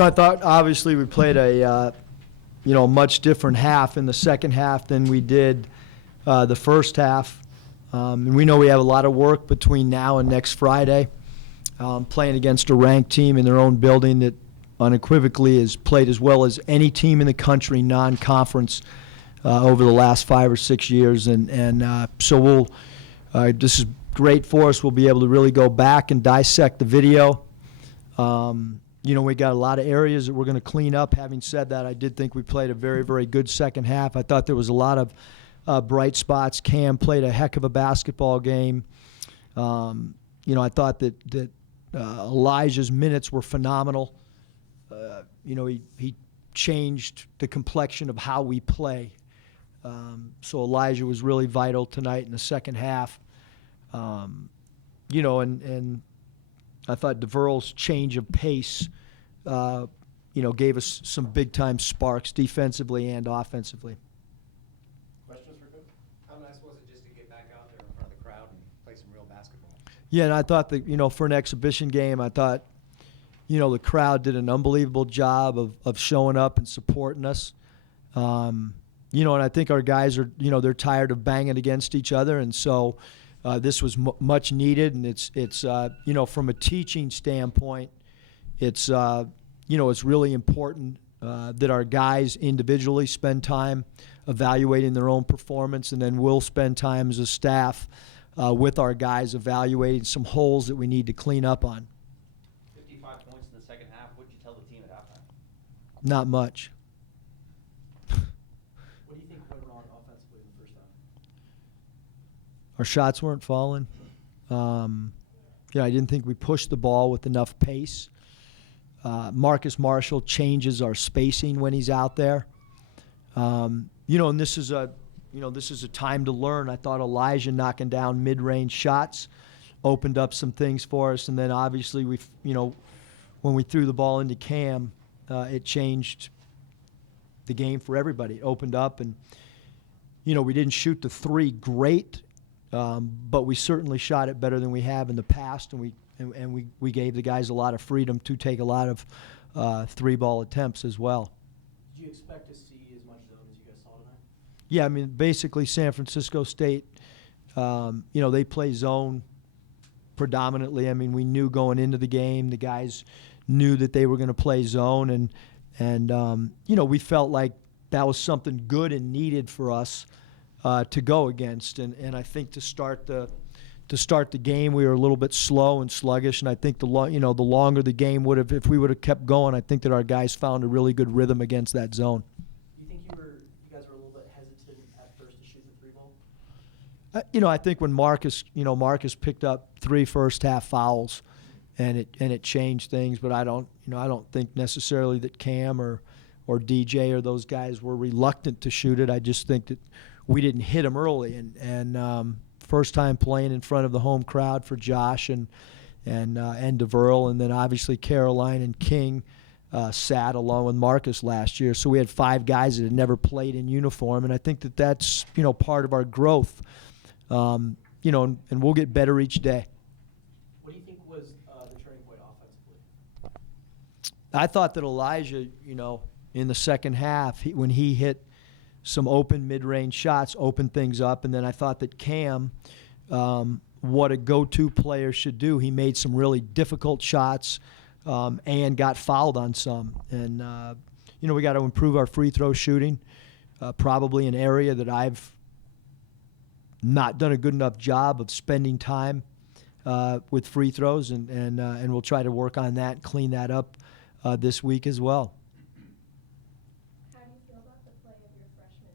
I thought obviously we played a much different half in the second half than we did the first half. And we know we have a lot of work between now and next Friday, playing against a ranked team in their own building that unequivocally has played as well as any team in the country non-conference over the last 5 or 6 years. And so this is great for us. We'll be able to really go back and dissect the video. We got a lot of areas that we're going to clean up. Having said that, I did think we played a very, very good second half. I thought there was a lot of bright spots. Cam played a heck of a basketball game. I thought that Elijah's minutes were phenomenal. He changed the complexion of how we play. So Elijah was really vital tonight in the second half. And I thought Devearl's change of pace, gave us some big-time sparks defensively and offensively. Questions for Coach? How nice was it just to get back out there in front of the crowd and play some real basketball? Yeah, and I thought that, for an exhibition game, I thought, the crowd did an unbelievable job of showing up and supporting us. And I think our guys are, they're tired of banging against each other, and so this was much needed. And it's from a teaching standpoint, it's really important that our guys individually spend time evaluating their own performance, and then we'll spend time as a staff with our guys evaluating some holes that we need to clean up on. 55 points in the second half. What did you tell the team at halftime? Not much. What do you think went wrong offensively in the first half? Our shots weren't falling. I didn't think we pushed the ball with enough pace. Marcus Marshall changes our spacing when he's out there. And this is a time to learn. I thought Elijah knocking down mid-range shots opened up some things for us, and then obviously when we threw the ball into Cam, it changed the game for everybody. It opened up, and we didn't shoot the three great, but we certainly shot it better than we have in the past, and we gave the guys a lot of freedom to take a lot of three-ball attempts as well. Did you expect to see as much zone as you guys saw tonight? Yeah, I mean, basically San Francisco State, they play zone predominantly. I mean, we knew going into the game, the guys knew that they were going to play zone, and we felt like that was something good and needed for us to go against. And I think to start the game, we were a little bit slow and sluggish, and I think the longer the game would have, if we would have kept going, I think that our guys found a really good rhythm against that zone. Do you think you guys were a little bit hesitant at first to shoot the three ball? I think when Marcus picked up 3 first-half fouls, and it changed things. But I don't think necessarily that Cam or DJ or those guys were reluctant to shoot it. I just think that we didn't hit them early, and first time playing in front of the home crowd for Josh and Devearl, and then obviously Caroline and King sat along with Marcus last year. So we had 5 guys that had never played in uniform, and I think that that's part of our growth. And we'll get better each day. What do you think was the turning point offensively? I thought that Elijah, in the second half, when he hit some open mid-range shots, opened things up, and then I thought that Cam, what a go-to player should do, he made some really difficult shots and got fouled on some. And, we got to improve our free throw shooting, probably an area that I've not done a good enough job of spending time with free throws, and we'll try to work on that, clean that up this week as well. How do you feel about the play of your freshmen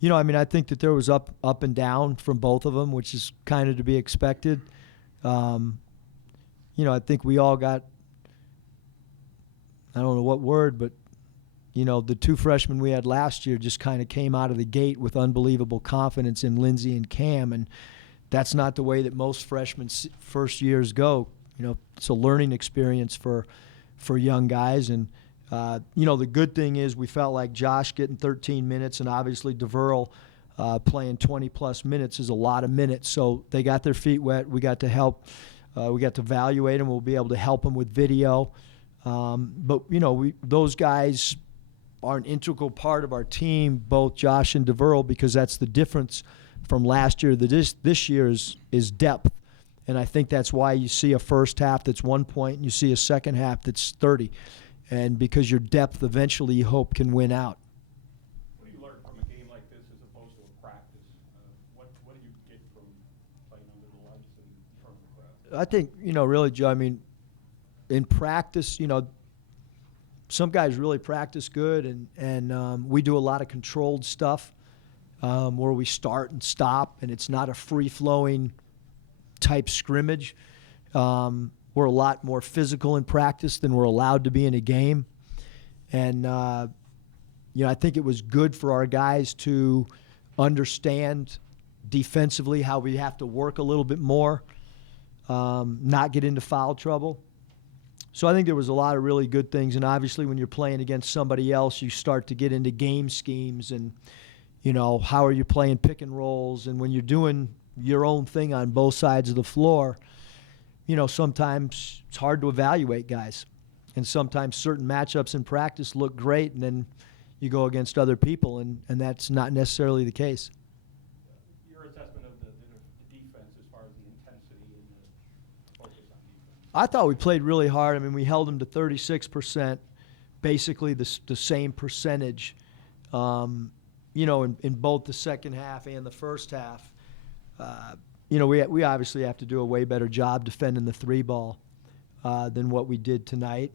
tonight? I think that there was up and down from both of them, which is kind of to be expected. I think we all got, I don't know what word, but the 2 freshmen we had last year just kind of came out of the gate with unbelievable confidence in Lindsey and Cam, and that's not the way that most freshmen first years go. It's a learning experience for young guys, and the good thing is we felt like Josh getting 13 minutes and obviously Devearl playing 20-plus minutes is a lot of minutes, so they got their feet wet. We got to help. We got to evaluate them. We'll be able to help them with video. But, those guys are an integral part of our team, both Josh and Devearl, because that's the difference from last year. This year is depth. And I think that's why you see a first half that's 1 point and you see a second half that's 30. And because your depth eventually, you hope, can win out. What do you learn from a game like this as opposed to a practice? What do you get from playing under the lights and in front of the crowd? I think, really, Joe, in practice, some guys really practice good, and we do a lot of controlled stuff where we start and stop, and it's not a free-flowing type scrimmage. We're a lot more physical in practice than we're allowed to be in a game. And, I think it was good for our guys to understand defensively how we have to work a little bit more, not get into foul trouble. So I think there was a lot of really good things. And obviously when you're playing against somebody else, you start to get into game schemes and, how are you playing pick and rolls? And when you're doing your own thing on both sides of the floor, sometimes it's hard to evaluate guys. And sometimes certain matchups in practice look great, and then you go against other people, and that's not necessarily the case. Your assessment of the defense as far as the intensity and the focus on defense? I thought we played really hard. We held them to 36%, basically the same percentage, in both the second half and the first half. We obviously have to do a way better job defending the three ball than what we did tonight,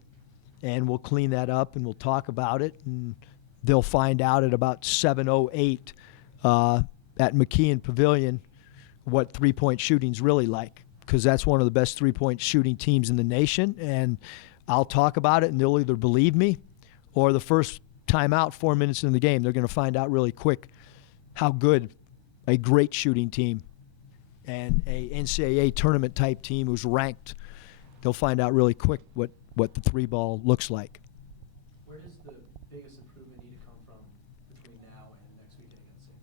and we'll clean that up and we'll talk about it, and they'll find out at about 7:08 at McKeon Pavilion what three-point shooting's really like, because that's one of the best three-point shooting teams in the nation, and I'll talk about it, and they'll either believe me or the first time out 4 minutes in the game, they're going to find out really quick how good a great shooting team and a NCAA tournament type team who's ranked, they'll find out really quick what the three ball looks like. Where does the biggest improvement need to come from between now and next weekend against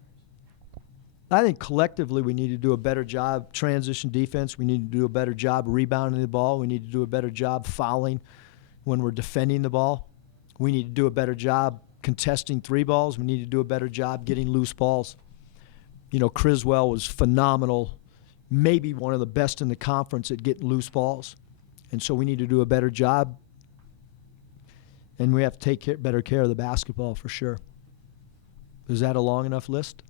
St. Mary's? I think collectively we need to do a better job transition defense. We need to do a better job rebounding the ball. We need to do a better job fouling when we're defending the ball. We need to do a better job contesting three balls. We need to do a better job getting loose balls. Criswell was phenomenal, maybe one of the best in the conference at getting loose balls. And so we need to do a better job, and we have to take better care of the basketball for sure. Is that a long enough list?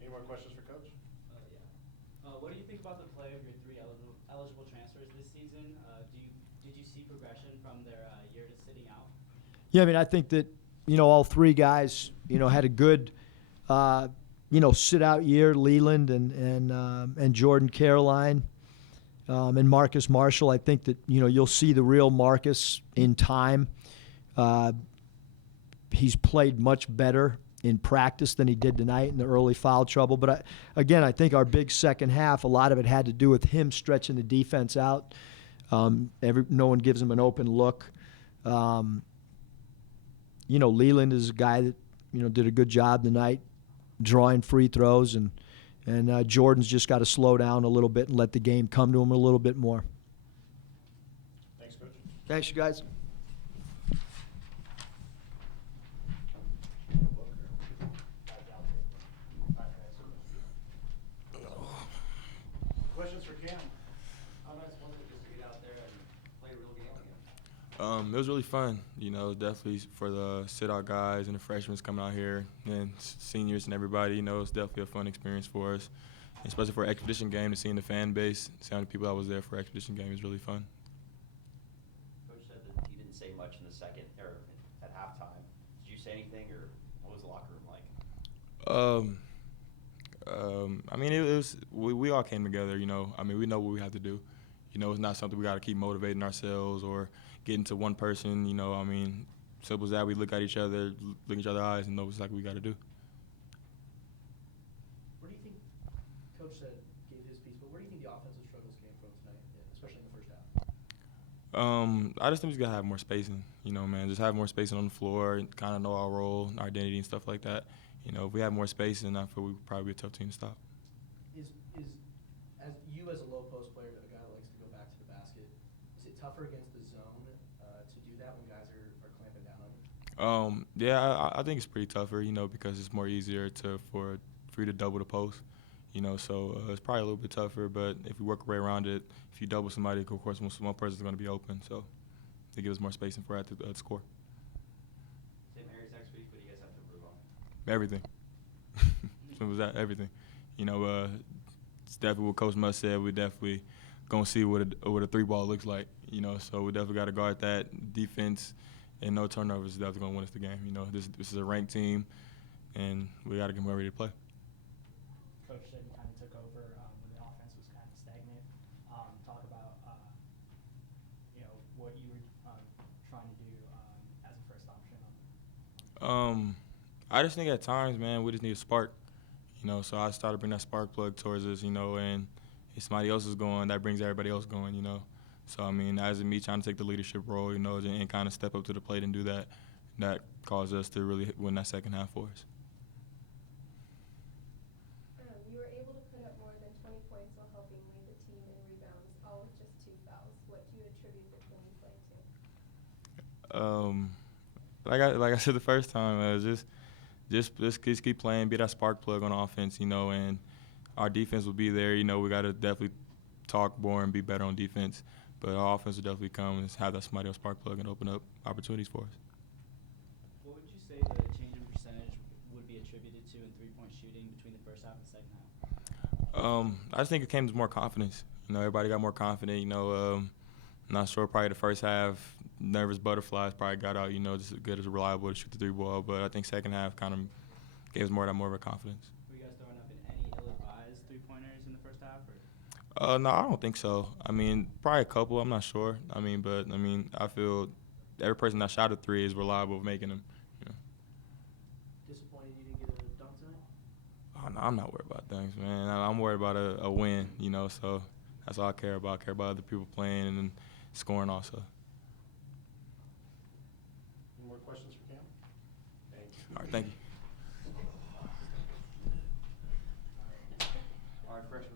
Any more questions for Coach? Yeah. What do you think about the play of your three eligible transfers this season? Did you see progression from their year to sitting out? Yeah, I think that, all three guys, had a good, sit-out year. Leland and Jordan Caroline and Marcus Marshall. I think that, you'll see the real Marcus in time. He's played much better in practice than he did tonight in the early foul trouble. But, I think our big second half, a lot of it had to do with him stretching the defense out. No one gives him an open look. Leland is a guy that, did a good job tonight drawing free throws, and Jordan's just got to slow down a little bit and let the game come to him a little bit more. Thanks, Coach. Thanks, you guys. Questions for Cam? How nice was it just to get out there and play a real game again? It was really fun, definitely for the sit-out guys and the freshmen coming out here and seniors and everybody, it's definitely a fun experience for us, especially for an Expedition game, to seeing the fan base, see how many people that was there for Expedition game is really fun. Coach said that he didn't say much in the second, or at halftime. Did you say anything, or what was the locker room like? It was we all came together, we know what we have to do. It's not something we got to keep motivating ourselves or getting to one person, simple as that. We look at each other, look in each other's eyes, and know exactly what we got to do. Where do you think, Coach said, gave his piece, but where do you think the offensive struggles came from tonight, especially in the first half? I just think we got to have more spacing, just have more spacing on the floor and kind of know our role, our identity, and stuff like that. If we have more spacing, I feel we would probably be a tough team to stop. Is as a low post player, a guy that likes to go back to the basket, is it tougher against the Yeah, I think it's pretty tougher, you know, because it's more easier for you to double the post, you know. So it's probably a little bit tougher, but if you work our way around it, if you double somebody, of course, one person's going to be open. So it gives us more spacing for us to score. St. Mary's next week. What do you guys have to improve on? Everything. Simple as that. Everything. You know, it's definitely what Coach Muss said. We definitely gonna see what a 3-ball looks like. You know, so we definitely got to guard that defense, and no turnovers is definitely gonna win us the game. You know, this is a ranked team, and we got to get ready to play. Coach said he kind of took over when the offense was kind of stagnant. Talk about what you were trying to do as a first option. I just think at times, man, we just need a spark. You know, so I started bringing that spark plug towards us, you know, and if somebody else is going, that brings everybody else going, you know. So, I mean, as in me trying to take the leadership role, you know, and kind of step up to the plate and do that, that caused us to really win that second half for us. You were able to put up more than 20 points while helping lead the team in rebounds, all with just 2 fouls. What do you attribute the clean play to? Like I said the first time, just keep playing, be that spark plug on offense, you know, and our defense will be there. You know, we got to definitely talk more and be better on defense, but our offense will definitely come and have that somebody else spark plug and open up opportunities for us. What would you say the change in percentage would be attributed to in three-point shooting between the first half and second half? I just think it came to more confidence. You know, everybody got more confident. You know, I'm not sure, probably the first half, nervous butterflies probably got out, you know, just as good as reliable to shoot the 3-ball. But I think second half kind of gave us more of a confidence. Were you guys throwing up in any ill-advised three-pointers in the first half? No, I don't think so. I mean, probably a couple. I'm not sure. I feel every person that shot a 3 is reliable of making them. You know. Disappointed you didn't get a dunk tonight? Oh, no, I'm not worried about things, man. I'm worried about a win, you know, so that's all I care about. I care about other people playing and then scoring also. Any more questions for Cam? Thank you. All right, thank you. All right, freshman.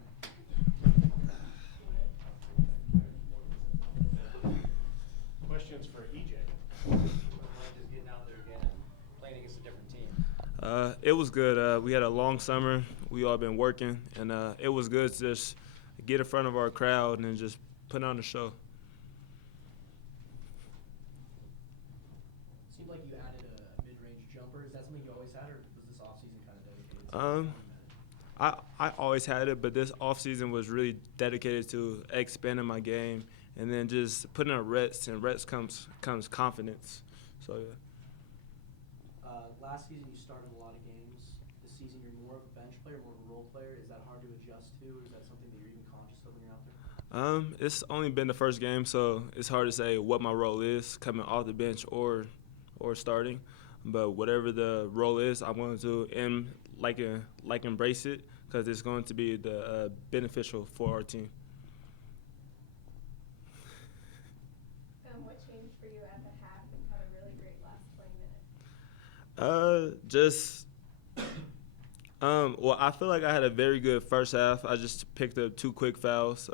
Questions for EJ? Just getting out there again and playing against a different team. It was good. We had a long summer. We all been working, and it was good to just get in front of our crowd and just put on a show. Seemed like you added a mid-range jumper. Is that something you always had, or was this offseason kind of dedicated to I always had it, but this offseason was really dedicated to expanding my game and then just putting on reps, and reps comes confidence. So, yeah. Last season you started a lot of games. This season you're more of a bench player, more of a role player. Is that hard to adjust to, or is that something that you're even conscious of when you're out there? It's only been the first game, so it's hard to say what my role is coming off the bench or starting. But whatever the role is, I'm going to embrace it because it's going to be beneficial for our team. What changed for you at the half and had a really great last 20 minutes? Well, I feel like I had a very good first half. I just picked up 2 quick fouls.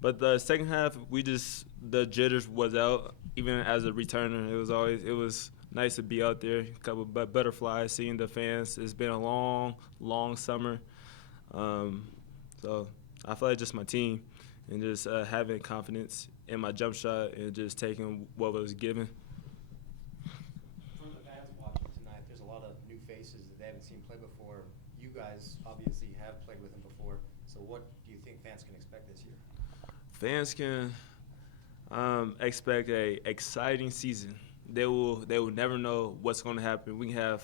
But the second half, the jitters was out. Even as a returner, it was nice to be out there. A couple of butterflies, seeing the fans. It's been a long, long summer. So I feel like just my team and just having confidence in my jump shot and just taking what was given. From the fans watching tonight, there's a lot of new faces that they haven't seen play before. You guys obviously have played with them before. So what do you think fans can expect this year? Fans can expect a exciting season. They will never know what's going to happen. We can have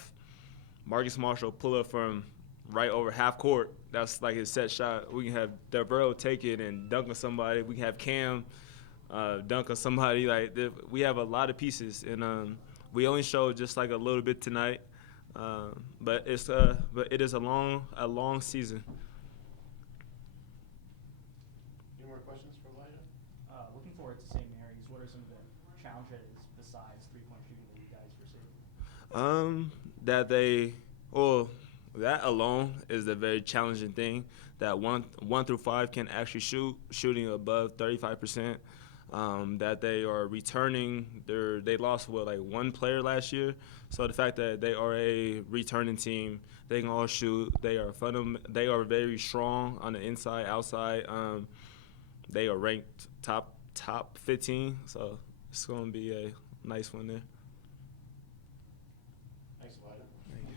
Marcus Marshall pull up from right over half court. That's like his set shot. We can have Devearl take it and dunk on somebody. We can have Cam dunk on somebody. We have a lot of pieces, and we only showed just like a little bit tonight. But it is a long season. Any more questions for Elijah? Looking forward to St. Mary's, what are some of the challenges besides three-point shooting that you guys foresee? That alone is a very challenging thing. That 1 through 5 can actually shooting above 35%. that they are returning. They lost one player last year, so the fact that they are a returning team, they can all shoot. They are They are very strong on the inside, outside. They are ranked top 15, so it's going to be a nice one there. Thanks, Elijah. Thank you.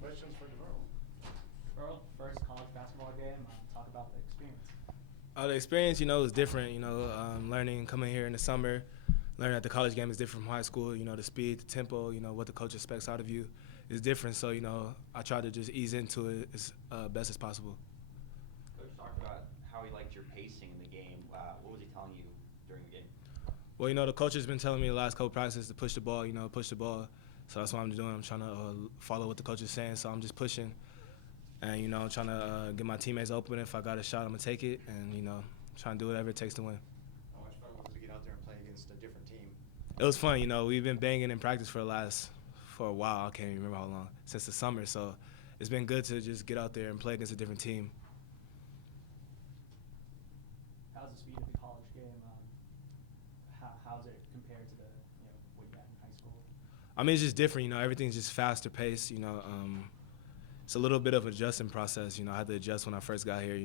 Questions for Devearl? Earl, first college basketball game. Talk about the experience. The experience, was different. Learning, coming here in the summer, learning that the college game is different from high school. The speed, the tempo, what the coach expects out of you is different. So, I try to just ease into it as best as possible. Coach talked about how he liked your pacing in the game. What was he telling you during the game? Well, the coach has been telling me the last couple practices to push the ball, push the ball. So that's what I'm doing. I'm trying to follow what the coach is saying. So I'm just pushing. And, I'm trying to get my teammates open. If I got a shot, I'm going to take it. And, trying to do whatever it takes to win. How much fun was it to get out there and play against a different team? It was fun. We've been banging in practice for a while. I can't even remember how long, since the summer. So it's been good to just get out there and play against a different team. How's the speed of the college game? How's it compared to what you had in high school? It's just different. Everything's just faster paced. It's a little bit of an adjusting process. I had to adjust when I first got here.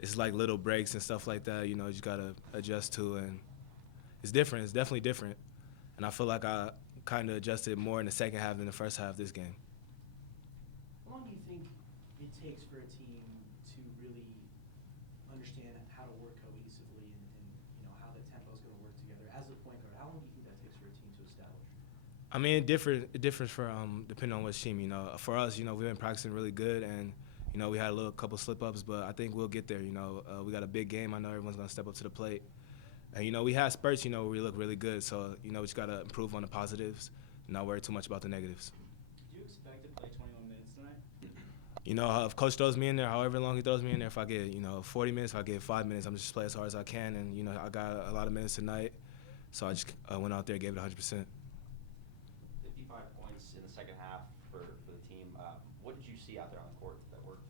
It's like little breaks and stuff like that. You just gotta adjust to, and it's different. It's definitely different, and I feel like I kind of adjusted more in the second half than the first half this game. How long do you think it takes for a team to really understand how to work cohesively and how the tempo is going to work together as a point guard? How long do you think that takes for a team to establish? It differs for depending on which team. For us, we've been practicing really good, and we had a couple slip ups, but I think we'll get there. We got a big game. I know everyone's gonna step up to the plate, and we had spurts. Where we look really good. So we just gotta improve on the positives, and not worry too much about the negatives. Did you expect to play 21 minutes tonight? If coach throws me in there, however long he throws me in there, if I get 40 minutes, if I get 5 minutes, I'm just play as hard as I can, and I got a lot of minutes tonight, so I just went out there and gave it 100%. 55 points in the second half for the team. What did you see out there on the court that worked?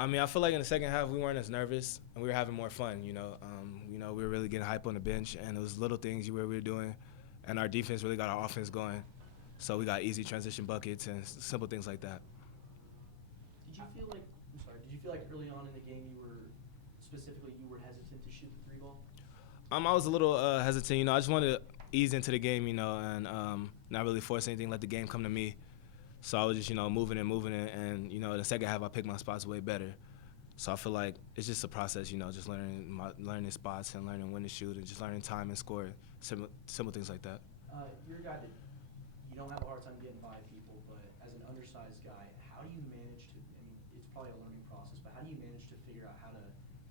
I feel like in the second half we weren't as nervous and we were having more fun. We were really getting hype on the bench, and it was little things we were doing, and our defense really got our offense going. So we got easy transition buckets and simple things like that. Did you feel like early on in the game you were hesitant to shoot the three ball? I was a little hesitant. I just wanted to ease into the game, and not really force anything, let the game come to me. So I was just, moving and in the second half I picked my spots way better. So I feel like it's just a process, just learning spots and learning when to shoot and just learning time and score, simple things like that. You're a guy that you don't have a hard time getting by people, but as an undersized guy, how do you manage to, it's probably a learning process, but how do you manage to figure out how to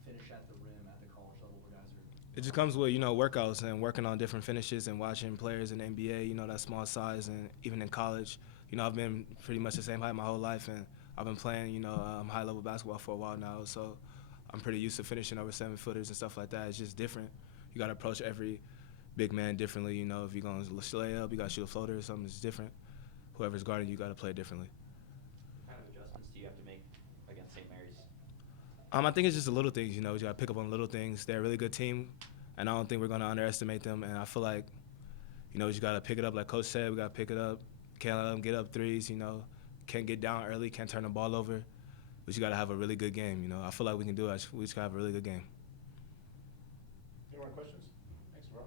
finish at the rim at the college level where guys are? It just comes with, workouts and working on different finishes and watching players in the NBA, that small size, and even in college. I've been pretty much the same height my whole life, and I've been playing, high-level basketball for a while now, so I'm pretty used to finishing over 7-footers and stuff like that. It's just different. You got to approach every big man differently. If you're going to lay up, you got to shoot a floater or something, it's different. Whoever's guarding you got to play it differently. What kind of adjustments do you have to make against St. Mary's? I think it's just the little things, you got to pick up on little things. They're a really good team, and I don't think we're going to underestimate them, and I feel like, we just got to pick it up. Like Coach said, we got to pick it up. Can't let them get up threes, can't get down early, can't turn the ball over. We just got to have a really good game, I feel like we can do it. We just got to have a really good game. Any more questions? Thanks, Devearl.